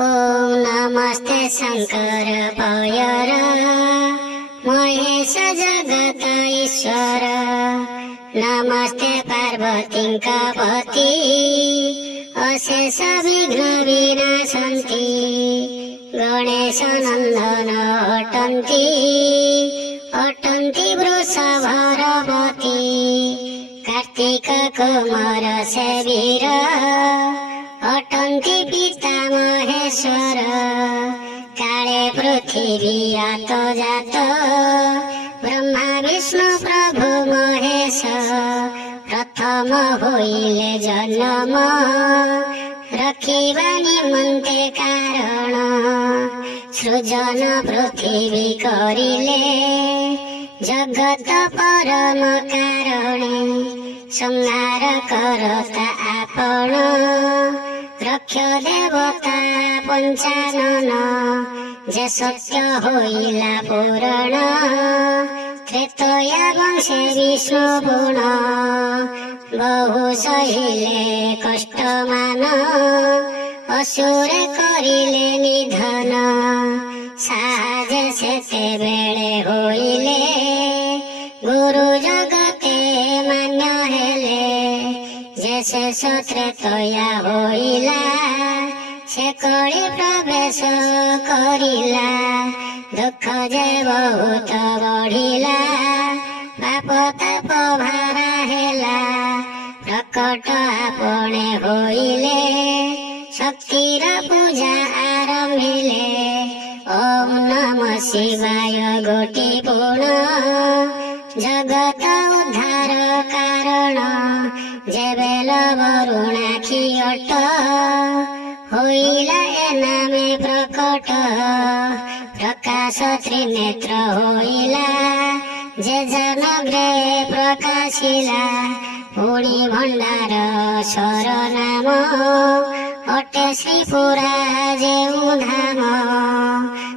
ओम नमस्ते शंकर पयर महेश जगत ईश्वर नमस्ते पार्वती पति अशेष विघ्न विनाशन्ति गणेश नंदन अटन्ति वृषभरवती कार्तिक कुमार सेवीर अटन्ति पिता महेश्वर काले पृथ्वी आत जात ब्रह्मा विष्णु प्रभु महेश प्रथम होइले जन्म रखिबा निमन्ते कारण सृजन पृथ्वी करिले जगत परम कारणे संहार करता आपण रक्ष देवता पंचानन जे सत्य होइला पुराण त्रेतया वंशे विष्णु गुण बहु सहिले कष्ट मान असुर करिले निधन साजे सेते बेले होइले गुरु जगते मान्य हेले जे शेष त्रेतया होइला से कଳି प्रवेश करिला दुख जे बहुत बढ़िला पाप ताप भारा हेला प्रकट आपणे होइले शक्तिर पूजा आरंभिले ओम नमः शिवाय गोटी गुण जगत उद्धार कारण जेबेल वरुणाखी अट होइला एनामे प्रकट प्रकाश त्रिनेत्र होइला जे जनग्रे प्रकाशिला पुणी भंडार स्वर नाम अटे श्रीपुरा जेउ धाम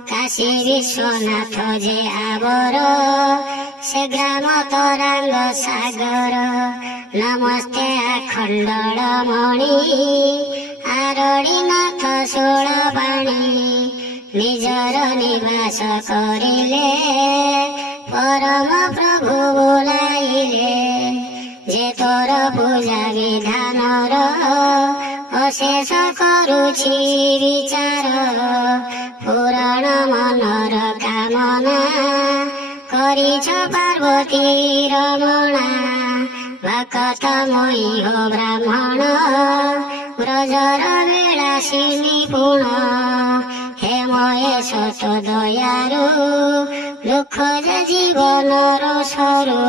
काशी विश्वनाथ जे आवर से ग्राम तरांग सागर नमस्ते आखंडल मणि आरड़ीनाथ षोलपाणी निजर निवास करिले परम प्रभु बोलाइले जे तोर पूजा विधानर अशेष करुछि विचार पुराण मनर कामना करिछ पार्वती रमणा भक्त मोहि हो ब्राह्मण ब्रजर विलासी निपुण हे महेश तो दयारु दुख जे जीवनर सरू।